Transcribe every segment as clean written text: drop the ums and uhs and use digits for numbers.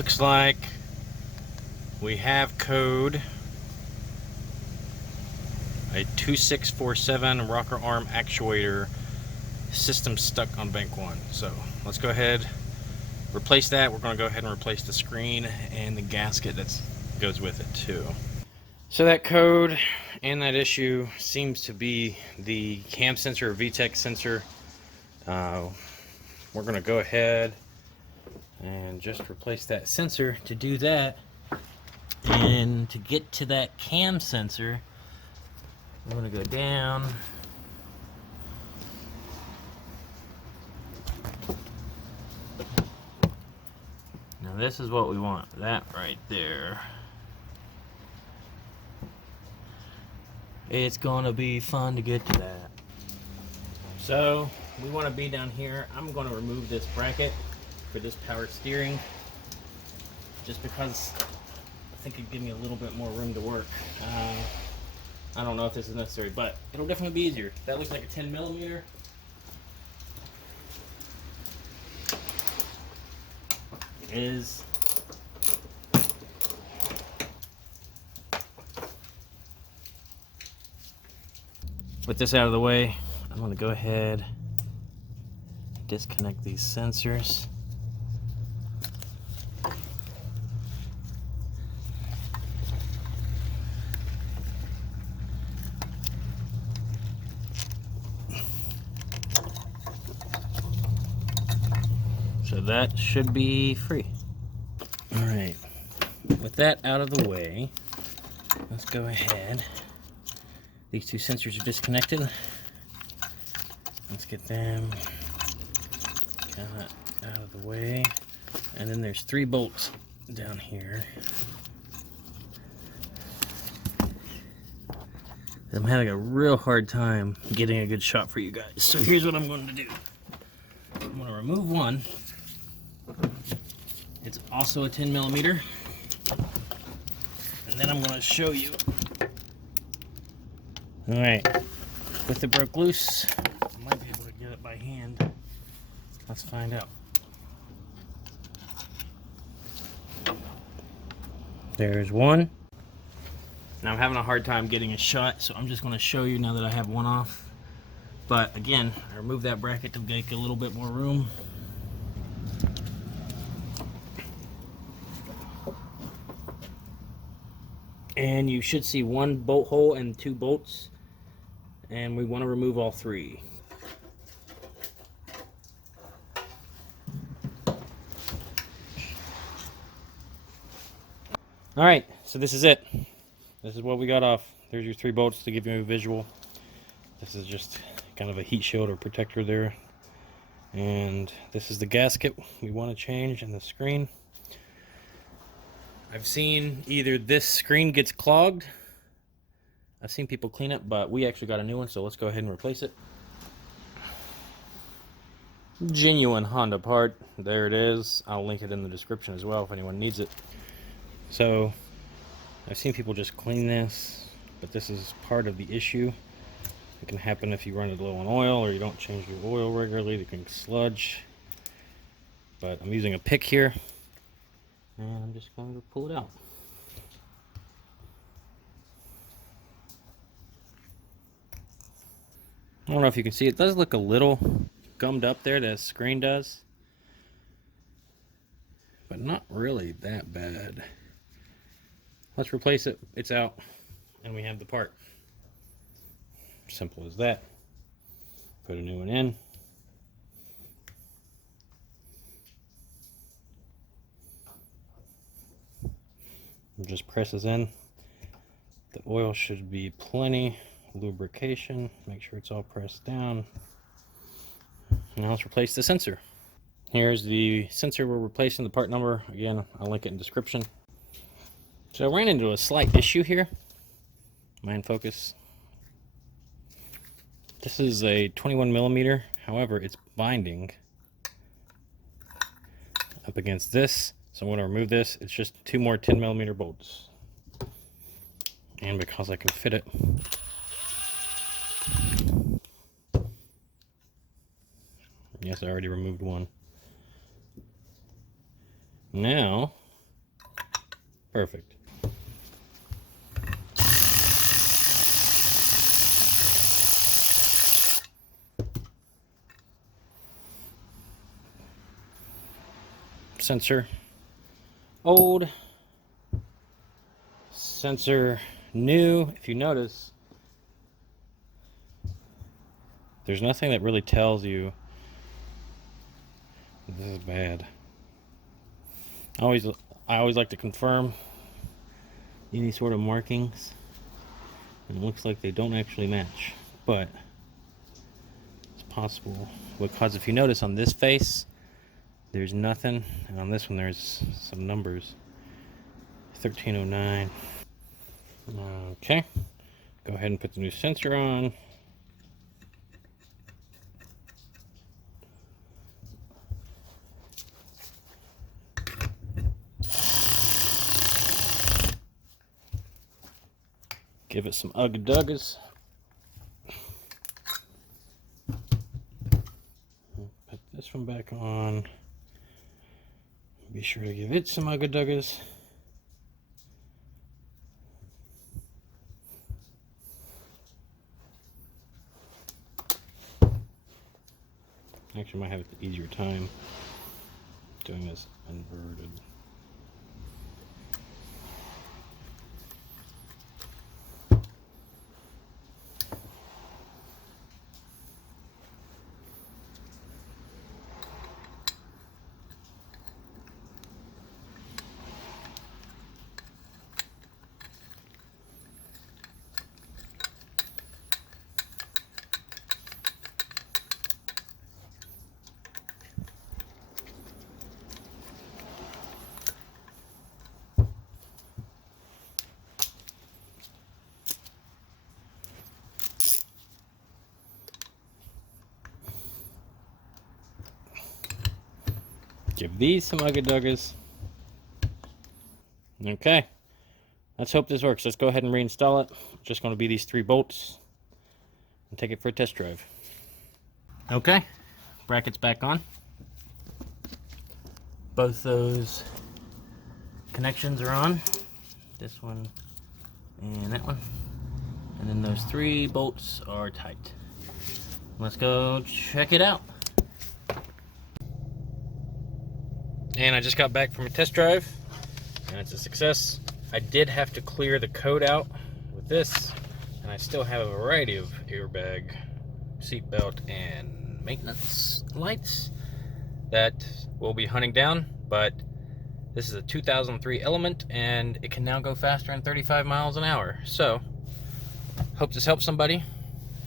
Looks like we have code a 2647 rocker arm actuator system stuck on bank 1. So let's go ahead, replace that. We're going to go ahead and replace the screen and the gasket that goes with it too. So that code and that issue seems to be the cam sensor or VTEC sensor. We're going to go ahead and just replace that sensor. To do that, and to get to that cam sensor, I'm going to go down. Now this is what we want, that right there. It's going to be fun to get to that. So we want to be down here. I'm going to remove this bracket for this power steering, just because I think it'd give me a little bit more room to work. I don't know if this is necessary, but it'll definitely be easier. That looks like a 10 millimeter. It is. With this out of the way, I'm going to go ahead and disconnect these sensors. So that should be free. All right, with that out of the way, let's go ahead. These two sensors are disconnected. Let's get them out of the way. And then there's 3 bolts down here. I'm having a real hard time getting a good shot for you guys. So here's what I'm going to do. I'm going to remove one. It's also a 10 millimeter. And then I'm going to show you. Alright, with it broke loose, I might be able to get it by hand. Let's find out. There's one. Now I'm having a hard time getting a shot, so I'm just going to show you now that I have one off. But again, I removed that bracket to make a little bit more room. And you should see 1 bolt hole and 2 bolts. And we want to remove all 3. Alright, so this is it. This is what we got off. There's your 3 bolts to give you a visual. This is just kind of a heat shield or protector there. And this is the gasket we want to change in the screen. I've seen either this screen gets clogged. I've seen people clean it, but we actually got a new one, so let's go ahead and replace it. Genuine Honda part. There it is. I'll link it in the description as well if anyone needs it. So I've seen people just clean this, but this is part of the issue. It can happen if you run it low on oil or you don't change your oil regularly. It can sludge. But I'm using a pick here, and I'm just going to pull it out. I don't know if you can see, it does look a little gummed up there, the screen does. But not really that bad. Let's replace it. It's out, and we have the part. Simple as that. Put a new one in. It just presses in. The oil should be plenty. Lubrication, make sure it's all pressed down. Now let's replace the sensor. Here's the sensor we're replacing, the part number. Again, I'll link it in the description. So I ran into a slight issue here. Mind focus. This is a 21 millimeter, however, it's binding up against this. So I'm going to remove this. It's just 2 more 10 millimeter bolts. And because I can fit it, yes, I already removed one. Now Perfect. Sensor old, sensor new. If you notice, there's nothing that really tells you this is bad. I always like to confirm any sort of markings, and it looks like they don't actually match, but it's possible, because if you notice on this face there's nothing, and on this one there's some numbers. 1309. Okay, go ahead and put the new sensor on. Give it some ugga-duggas. Put this one back on. Be sure to give it some ugga-duggas. Actually, might have an easier time doing this inverted. Give these some ugga-duggas. Okay, let's hope this works. Let's go ahead and reinstall it. It's just going to be these 3 bolts and take it for a test drive. Okay, brackets back on. Both those connections are on. This one and that one. And then those 3 bolts are tight. Let's go check it out. And I just got back from a test drive, and it's a success. I did have to clear the code out with this, and I still have a variety of airbag, seatbelt, and maintenance lights that we'll be hunting down, but this is a 2003 Element, and it can now go faster than 35 miles an hour. So, hope this helps somebody.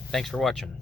Thanks for watching.